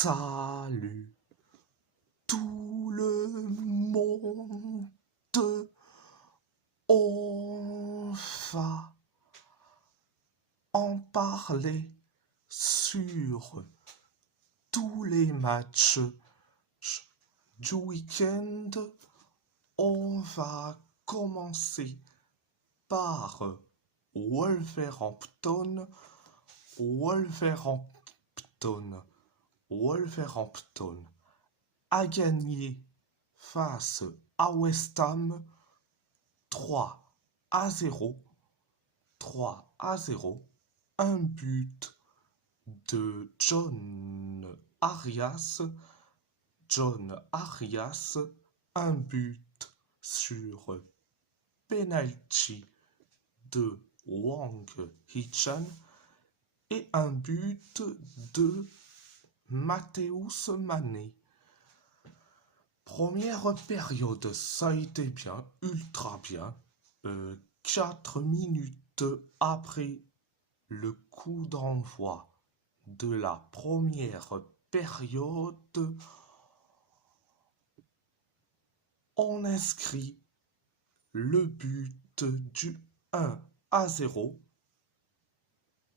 Salut tout le monde, on va en parler sur tous les matchs du week-end. On va commencer par Wolverhampton. Wolverhampton a gagné face à West Ham 3-0. Un but de John Arias, un but sur penalty de Wang Hee-chan et un but de Mateusz Mané. Première période, ça a été bien, ultra bien. 4 minutes après le coup d'envoi de la première période, on inscrit le but du 1-0.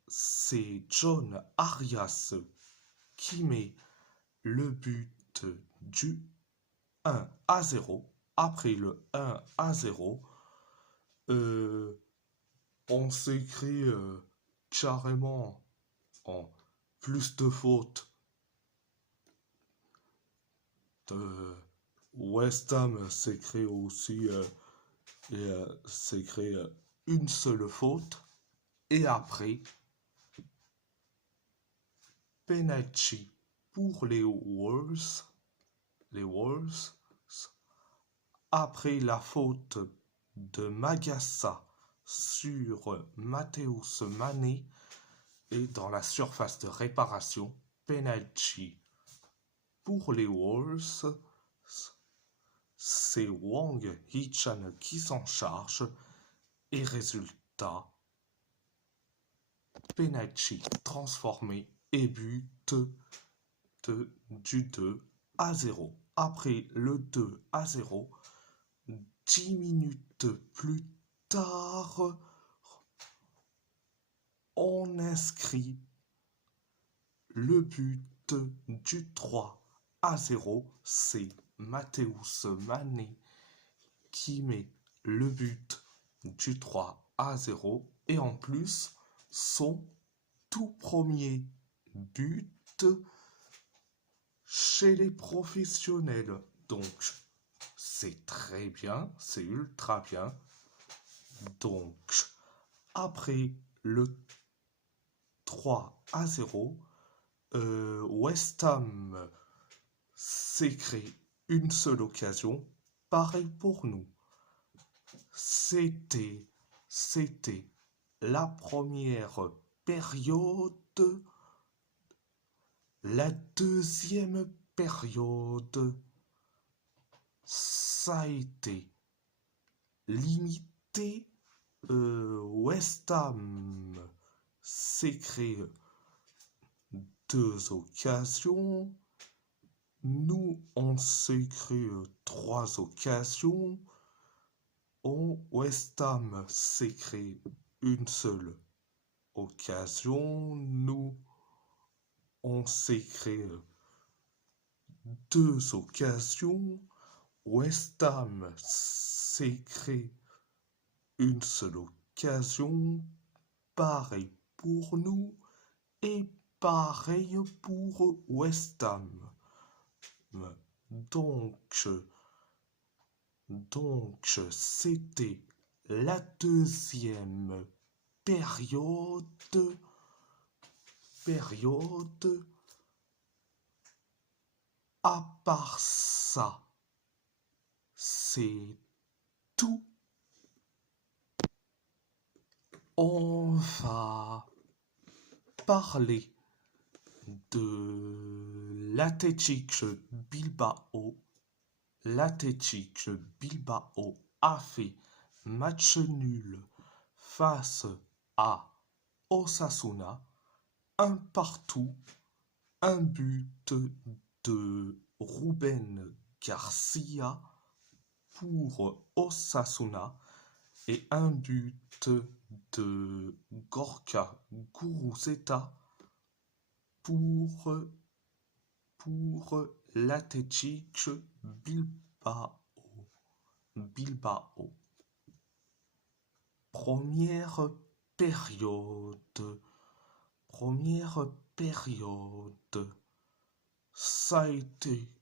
C'est John Arias qui met le but du 1-0. Après le 1-0, on s'écrit carrément en plus de fautes. West Ham s'écrit aussi s'écrit une seule faute. Et après, penalty pour les Wolves. Après la faute de Magassa sur Mateusz Mané et dans la surface de réparation, penalty pour les Wolves. C'est Wang Hee-chan qui s'en charge et résultat, penalty transformé et but du 2-0. Après le 2-0, 10 minutes plus tard, on inscrit le but du 3-0. C'est Mateusz Mané qui met le but du 3-0 et en plus son tout premier but chez les professionnels. Donc c'est très bien, c'est ultra bien. Donc après le 3-0, West Ham s'est créé une seule occasion. Pareil pour nous. C'était la première période. La deuxième période, ça a été limité. West Ham s'est créé 2 occasions. Nous, on s'est créé 3 occasions. West Ham s'est créé une seule occasion. Nous, on s'est créé 2 occasions. West Ham s'est créé une seule occasion. Pareil pour nous et pareil pour West Ham. Donc c'était la deuxième période. À part ça, c'est tout. On va parler de l'Athletic Bilbao. L'Athletic Bilbao a fait match nul face à Osasuna, 1-1. un but de Ruben Garcia pour Osasuna et un but de Gorka Guruzeta pour l'Athletic Bilbao. Première période, ça a été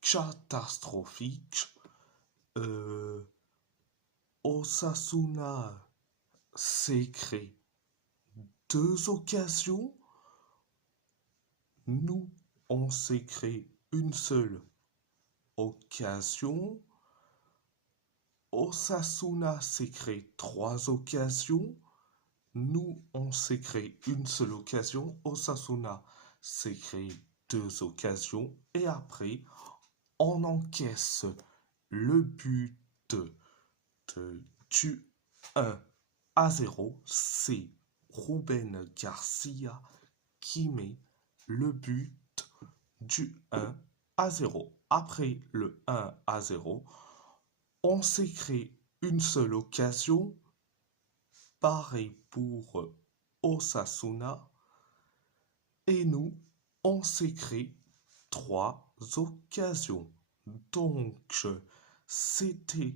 catastrophique. Osasuna s'est créé 2 occasions. Nous, on s'est créé une seule occasion. Osasuna s'est créé 3 occasions. Nous, on s'est créé une seule occasion. Osasuna s'est créé 2 occasions. Et après, on encaisse le but du 1-0. C'est Ruben Garcia qui met le but du 1-0. Après le 1-0, on s'est créé une seule occasion. Pareil pour Osasuna. Et nous, on s'est créé 3 occasions. Donc, c'était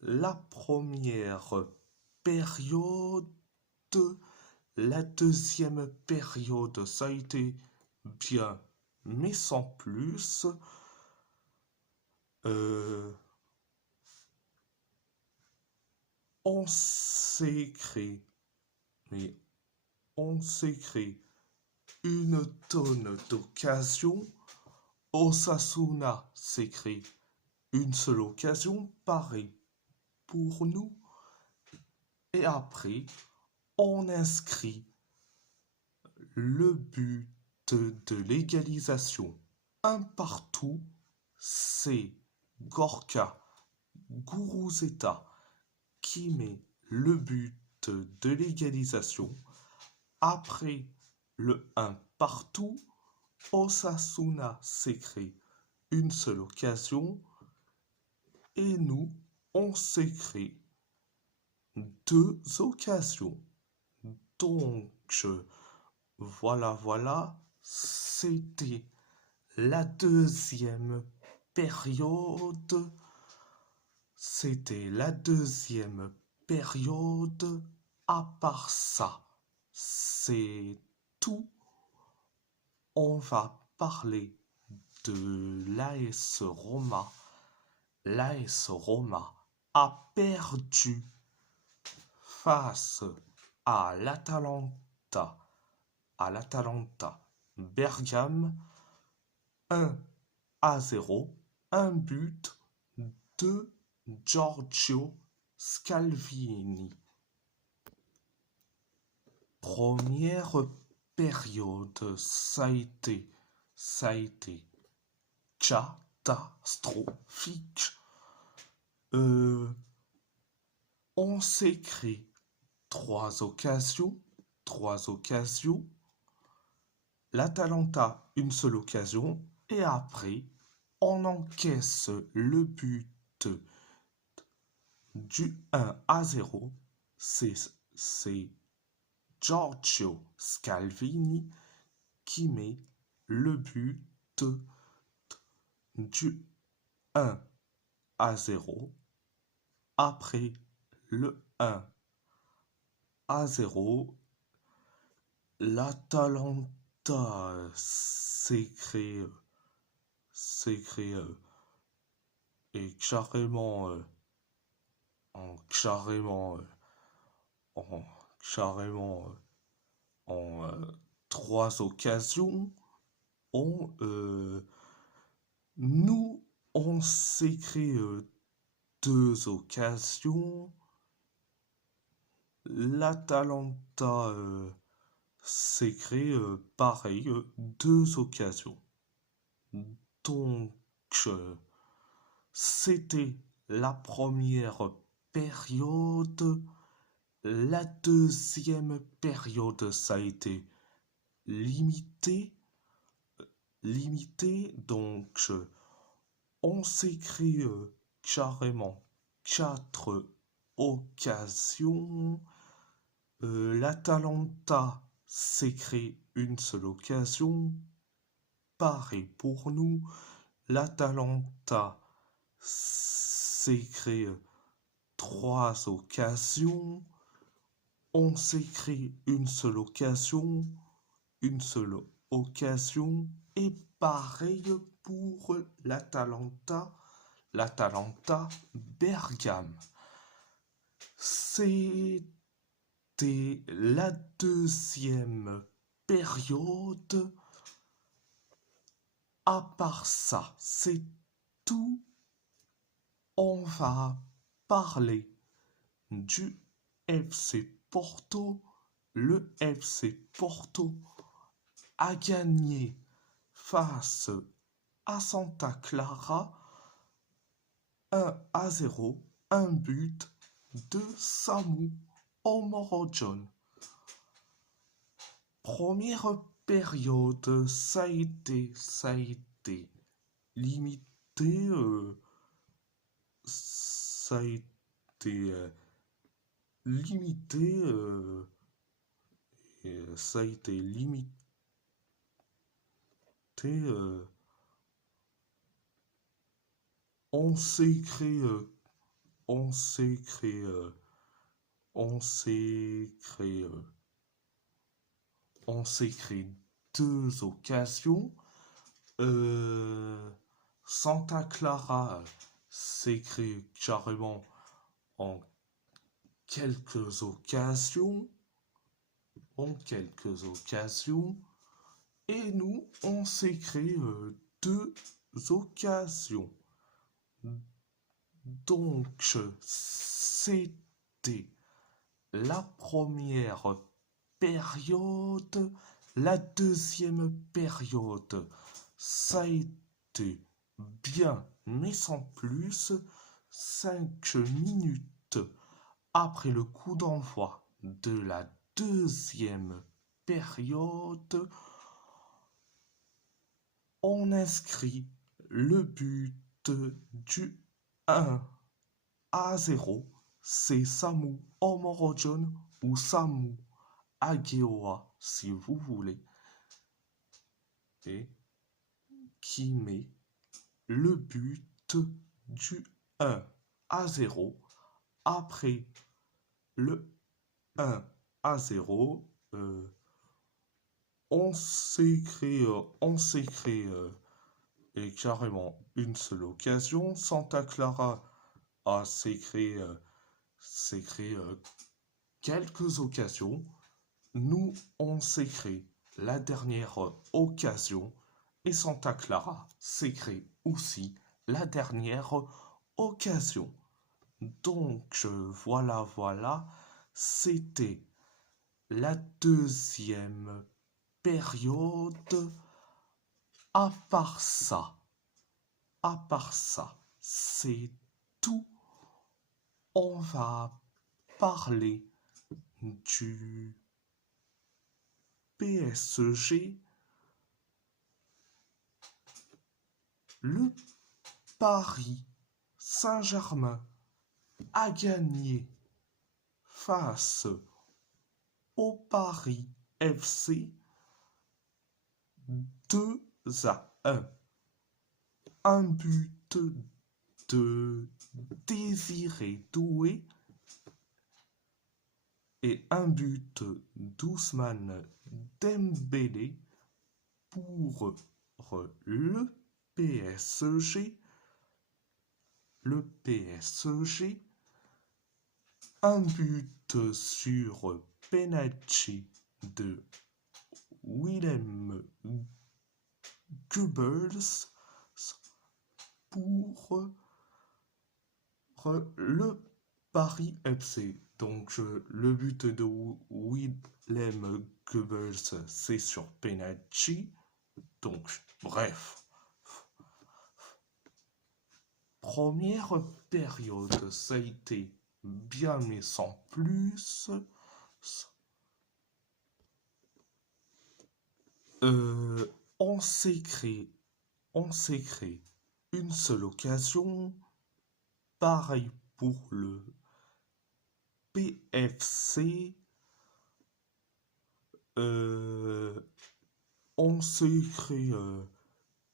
la première période. La deuxième période, ça a été bien, mais sans plus. On s'est créé une tonne d'occasions. Osasuna s'est créé une seule occasion, pareil pour nous. Et après, on inscrit le but de l'égalisation. 1-1, c'est Gorka Guruzeta qui met le but de l'égalisation. Après le 1-1, Osasuna s'est créé une seule occasion et nous, on s'est créé 2 occasions. Donc, voilà, c'était la deuxième période. À part ça, c'est tout. On va parler de l'AS Roma. L'AS Roma a perdu face à l'Atalanta Bergame 1-0, un but de Giorgio Scalvini. Première période, ça a été catastrophique. On s'est créé 3 occasions. L'Atalanta, une seule occasion. Et après, on encaisse le but du 1-0. C'est Giorgio Scalvini qui met le but du 1-0. Après le 1-0, l'Atalanta s'est créé et carrément en 3 occasions. Nous, on s'est créé 2 occasions. L'Atalanta s'est créé pareil, 2 occasions. Donc, c'était la première période. La deuxième période, ça a été limité, donc on s'écrit carrément 4 occasions. L'Atalanta s'écrit une seule occasion. Pareil pour nous. L'Atalanta s'écrit 3 occasions. On s'écrit une seule occasion. Et pareil pour l'Atalanta Bergame. C'était la deuxième période. À part ça, c'est tout. On va parler du FC Porto. Le FC Porto a gagné face à Santa Clara 1-0, un but de Samu Omorodion. Première période, ça a été limité, ça a été limité, ça a été limité. On s'est créé 2 occasions. Santa Clara s'est créé carrément en quelques occasions. Et nous, on s'est créé 2 occasions. Donc, c'était la première période. La deuxième période, ça a été bien, mais sans plus. 5 minutes après le coup d'envoi de la deuxième période, on inscrit le but du 1-0. C'est Samu Omorodion ou Samu Ageoa, si vous voulez, et qui met le but du 1-0. Après le 1-0, on s'est créé carrément une seule occasion. Santa Clara s'est créé quelques occasions. Nous, on s'est créé la dernière occasion et Santa Clara s'est créé aussi la dernière occasion. Donc, voilà, c'était la deuxième période. À part ça, c'est tout. On va parler du PSG. Le Paris Saint-Germain a gagné face au Paris FC 2-1. Un but de Désiré Doué et un but d'Ousmane Dembélé pour le PSG. Le PSG, un but sur penalty de Willem Goebbels pour le Paris FC. Donc le but de Willem Goebbels, c'est sur penalty. Donc bref. Première période, ça a été bien mais sans plus. On s'écrit une seule occasion. Pareil pour le PFC. On s'écrit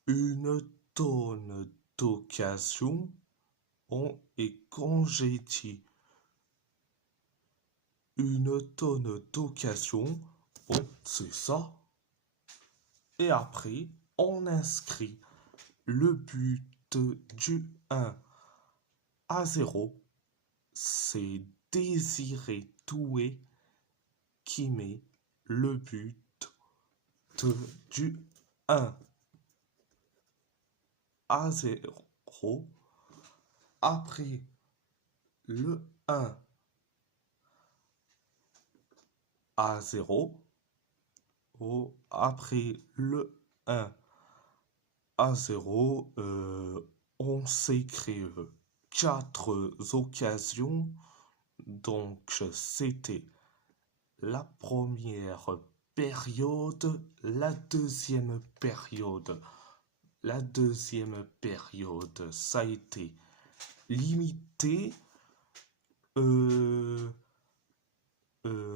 une tonne d'occasions. Et quand j'ai dit une tonne d'occasions, c'est ça. Et après, on inscrit le but du 1-0. C'est Désiré Doué qui met le but du 1-0. Après le 1-0, après le 1-0, on s'est créé 4 occasions. Donc c'était la première période, la deuxième période. La deuxième période, ça a été limité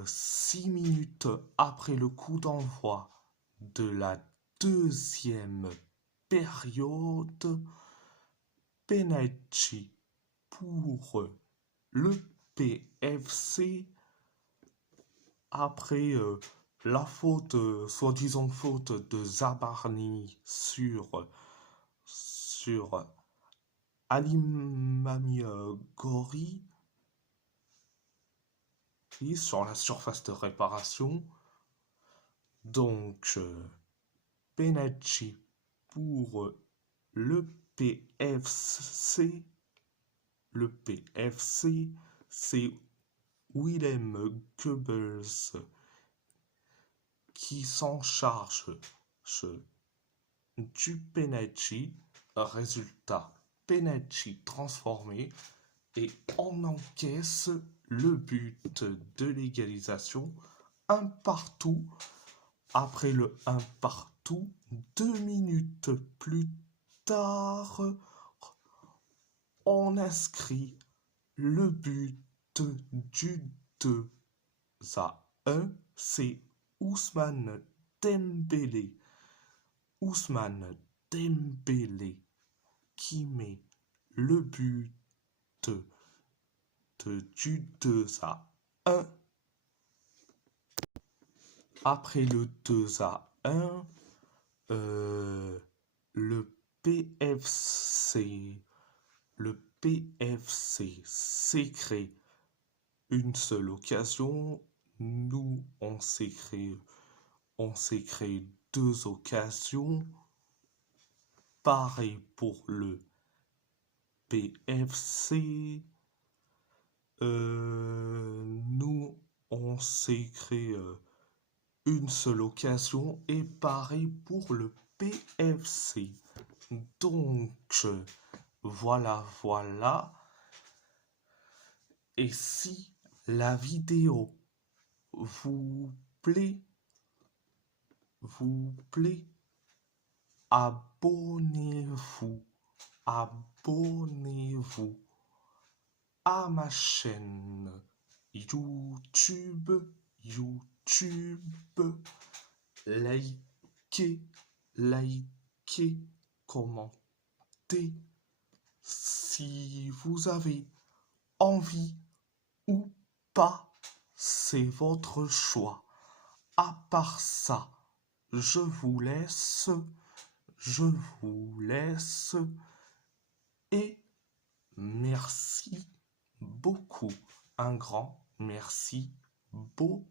6 minutes après le coup d'envoi de la deuxième période. Penalty pour le PFC après la faute, soi-disant faute de Zabarni sur Ali Mami Gori sur la surface de réparation. Donc, penalty pour le PFC. Le PFC, c'est Willem Goebbels qui s'en charge du penalty. Résultat, penalty transformé et on encaisse le but de l'égalisation. Un partout. Après le 1 partout, 2 minutes plus tard, on inscrit le but du 2-1. C'est Ousmane Dembélé. Ousmane Dembélé qui met le but du 2-1. Après le 2-1, le PFC s'est créé une seule occasion. Nous, on s'est créé 2 occasions. Pareil pour le PFC. Nous, on s'est créé une seule occasion et pareil pour le PFC. Donc, voilà. Et si la vidéo vous plaît, abonnez-vous à ma chaîne YouTube. Likez, commentez si vous avez envie ou pas, c'est votre choix. À part ça, je vous laisse et merci beaucoup. Un grand merci beaucoup.